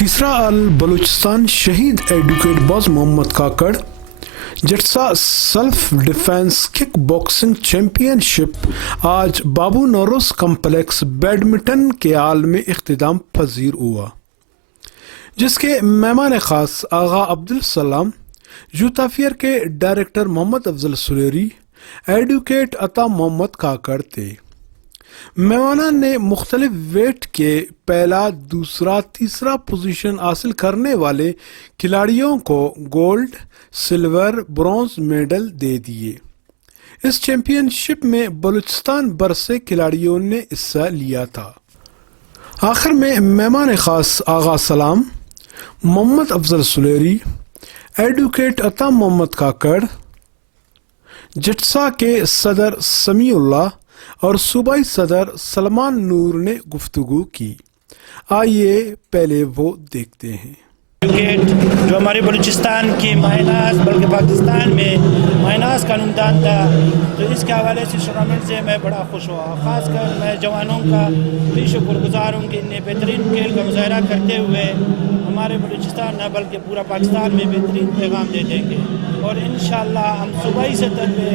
تیسرا بلوچستان شہید ایڈوکیٹ باز محمد کاکڑ جٹسا self defence kick boxing championship آج بابو نوروز کمپلیکس بیڈمنٹن کے عالمی اختتام پذیر ہوا، جس کے مہمان خاص آغا عبدالسلام، یوتھ افیئر کے ڈائریکٹر محمد افضل سلیری، ایڈوکیٹ عطا محمد کاکڑ تھے۔ مہمانان نے مختلف ویٹ کے پہلا، دوسرا، تیسرا پوزیشن حاصل کرنے والے کھلاڑیوں کو گولڈ، سلور، برونز میڈل دے دیے۔ اس چیمپئن شپ میں بلوچستان بھر سے کھلاڑیوں نے حصہ لیا تھا۔ آخر میں مہمان خاص آغا سلام، محمد افضل سلیری، ایڈوکیٹ عطا محمد کاکڑ، جٹسا کے صدر سمیع اللہ اور صوبائی صدر سلمان نور نے گفتگو کی۔ آئیے پہلے وہ دیکھتے ہیں۔ جو ہمارے بلوچستان کی ماہناز بلکہ پاکستان میں ماہناز قانون دان تھا، تو اس کے حوالے سے ٹورنامنٹ سے میں بڑا خوش ہوا۔ خاص کر میں جوانوں کا بھی شکر گزار ہوں کہ انہیں بہترین کھیل کا مظاہرہ کرتے ہوئے ہمارے بلوچستان نہ بلکہ پورا پاکستان میں بہترین پیغام دے دیں گے، اور انشاءاللہ ہم صوبائی سطح پہ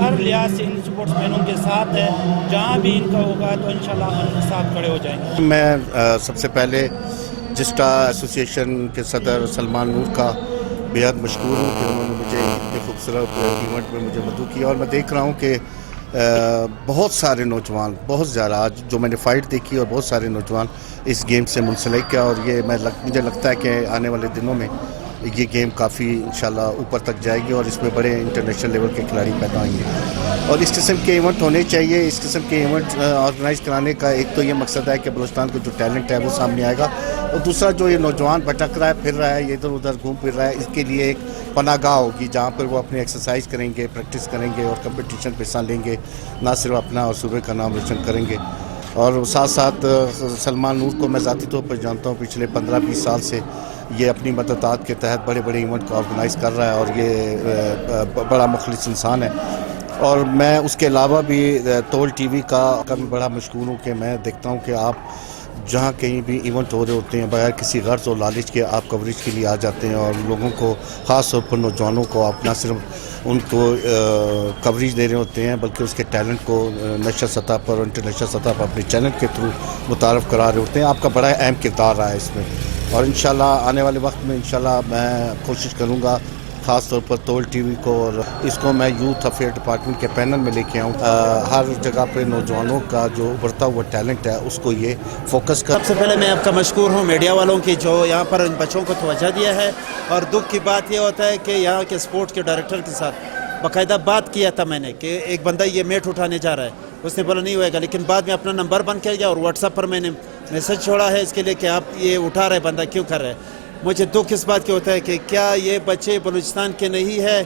ہر لحاظ سے ان سپورٹس مینوں کے ساتھ ہیں۔ جہاں بھی ان کا ہوگا تو انشاءاللہ ہم ان کے ساتھ کھڑے ہو جائیں گے۔ میں سب سے پہلے جسٹا ایسوسیشن کے صدر سلمان نور کا بےحد مشکور ہوں کہ انہوں نے مجھے اتنے خوبصورت ایونٹ میں مجھے مدعو کیا، اور میں دیکھ رہا ہوں کہ بہت سارے نوجوان، بہت زیادہ آج جو میں نے فائٹ دیکھی، اور بہت سارے نوجوان اس گیم سے منسلک کیا، اور یہ مجھے لگتا ہے کہ آنے والے دنوں میں یہ گیم کافی انشاءاللہ اوپر تک جائے گی، اور اس میں بڑے انٹرنیشنل لیول کے کھلاڑی پیدا ہوئیں گے۔ اور اس قسم کے ایونٹ ہونے چاہیے۔ اس قسم کے ایونٹ آرگنائز کرانے کا ایک تو یہ مقصد ہے کہ بلوچستان کو جو ٹیلنٹ ہے وہ سامنے آئے گا، اور دوسرا جو یہ نوجوان بھٹک رہا ہے، پھر رہا ہے، یہ ادھر ادھر گھوم پھر رہا ہے، اس کے لیے ایک پناہ گاہ ہوگی جہاں پر وہ اپنی ایکسرسائز کریں گے، پریکٹس کریں گے، اور کمپٹیشن پہ حصہ لیں گے، نہ صرف اپنا اور صوبے کا نام روشن کریں گے۔ اور ساتھ ساتھ سلمان نور کو میں ذاتی طور پر جانتا ہوں، پچھلے 15-20 سال سے یہ اپنی مددات کے تحت بڑے بڑے ایونٹ کو آرگنائز کر رہا ہے، اور یہ بڑا مخلص انسان ہے۔ اور میں اس کے علاوہ بھی تول ٹی وی کا بھی بڑا مشکور ہوں کہ میں دیکھتا ہوں کہ آپ جہاں کہیں بھی ایونٹ ہو رہے ہوتے ہیں، بغیر کسی غرض و لالچ کے آپ کوریج کے لیے آ جاتے ہیں، اور لوگوں کو، خاص طور پر نوجوانوں کو، آپ نہ صرف ان کو کوریج دے رہے ہوتے ہیں بلکہ اس کے ٹیلنٹ کو نیشنل سطح پر اور انٹرنیشنل سطح پر اپنے چینل کے تھرو متعارف کرا رہے ہوتے ہیں۔ آپ کا بڑا اہم کردار رہا ہے اس میں، اور انشاءاللہ آنے والے وقت میں انشاءاللہ میں کوشش کروں گا خاص طور پر تول ٹی وی کو، اور اس کو میں یوتھ افیئر ڈپارٹمنٹ کے پینل میں لے کے آؤں، ہر جگہ پہ نوجوانوں کا جو ابھرتا ہوا ٹیلنٹ ہے اس کو یہ فوکس کر۔ سب سے پہلے میں آپ کا مشکور ہوں میڈیا والوں کی جو یہاں پر ان بچوں کو توجہ دیا ہے، اور دکھ کی بات یہ ہوتا ہے کہ یہاں کے سپورٹ کے ڈائریکٹر کے ساتھ باقاعدہ بات کیا تھا میں نے کہ ایک بندہ یہ میٹ اٹھانے جا رہا ہے، اس نے بولا نہیں ہوئے گا، لیکن بعد میں اپنا نمبر بند کر گیا، اور واٹس ایپ پر میں نے میسج چھوڑا ہے اس کے لیے کہ آپ یہ اٹھا رہے بندہ کیوں کر رہے ہیں۔ مجھے دکھ اس بات کی ہوتا ہے کہ کیا یہ بچے بلوچستان کے نہیں ہے؟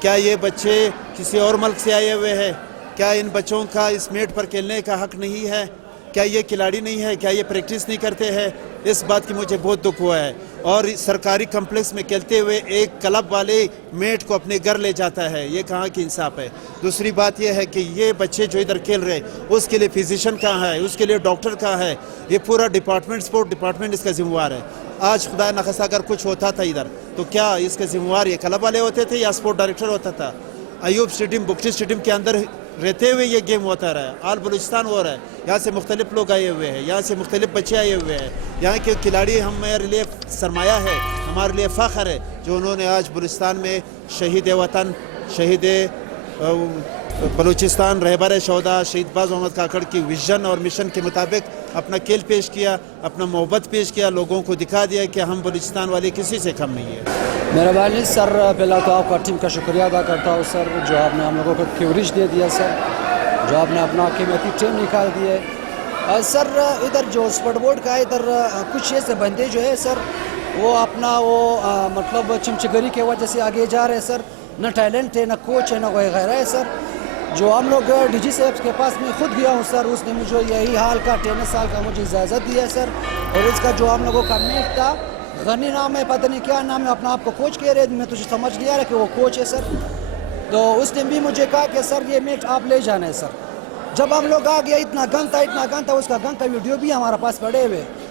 کیا یہ بچے کسی اور ملک سے آئے ہوئے ہیں؟ کیا ان بچوں کا اس میٹ پر کھیلنے کا حق نہیں ہے؟ کیا یہ کھلاڑی نہیں ہے؟ کیا یہ پریکٹس نہیں کرتے ہیں؟ اس بات کی مجھے بہت دکھ ہوا ہے۔ اور سرکاری کمپلیکس میں کھیلتے ہوئے ایک کلب والے میٹ کو اپنے گھر لے جاتا ہے، یہ کہاں کی انصاف ہے؟ دوسری بات یہ ہے کہ یہ بچے جو ادھر کھیل رہے اس کے لیے فزیشین کہاں ہے، اس کے لیے ڈاکٹر کہاں ہے؟ یہ پورا ڈپارٹمنٹ، سپورٹ ڈپارٹمنٹ اس کا ذمہ دار ہے۔ آج خدا نخواستہ اگر کچھ ہوتا تھا ادھر تو کیا اس کے ذمہ دار یہ کلب والے ہوتے تھے یا سپورٹ ڈائریکٹر ہوتا تھا؟ ایوب اسٹیڈیم، بکٹی اسٹیڈیم کے اندر رہتے ہوئے یہ گیم ہوتا رہا ہے، آل بلوچستان ہو رہا ہے، یہاں سے مختلف لوگ آئے ہوئے ہیں، یہاں سے مختلف بچے آئے ہوئے ہیں، یہاں کے کھلاڑی ہمارے لیے سرمایہ ہے، ہمارے لیے فخر ہے جو انہوں نے آج بلوچستان میں شہید وطن، شہید بلوچستان، رہبر شہداء شہید باز محمد کاکڑ کی ویژن اور مشن کے مطابق اپنا کھیل پیش کیا، اپنا محبت پیش کیا، لوگوں کو دکھا دیا کہ ہم بلوچستان والے کسی سے کم نہیں ہیں۔ میرا والد سر، پہلا تو آپ کا ٹیم کا شکریہ ادا کرتا ہوں سر، جو آپ نے ہم لوگوں کو کوریج دے دیا سر، جو آپ نے اپنا قیمتی ٹیم نکال دیا ہے سر۔ ادھر جو اسپورٹ بورڈ کا ہے، ادھر کچھ ایسے بندے جو ہے سر وہ اپنا مطلب چمچگری کی وجہ سے آگے جا رہے ہیں سر، نہ ٹیلنٹ ہے، نہ کوچ ہے، نہ کوئی غیرہ ہے سر۔ جو ہم لوگ ڈی جی صاحب کے پاس میں خود گیا ہوں سر، اس نے مجھے یہی حال کا 13 سال کا مجھے اجازت دیا ہے سر، اور اس کا جو ہم لوگوں کا میٹ تھا، غنی نام ہے، پتہ نہیں کیا نام ہے، اپنا آپ کو کوچ کہہ رہے، میں تجھے سمجھ لیا رہا کہ وہ کوچ ہے سر۔ تو اس نے بھی مجھے کہا کہ سر یہ میٹ آپ لے جانا ہے سر۔ جب ہم لوگ آ گیا، اتنا گن تھا، اس کا گن کا ویڈیو بھی ہمارا پاس پڑے ہوئے،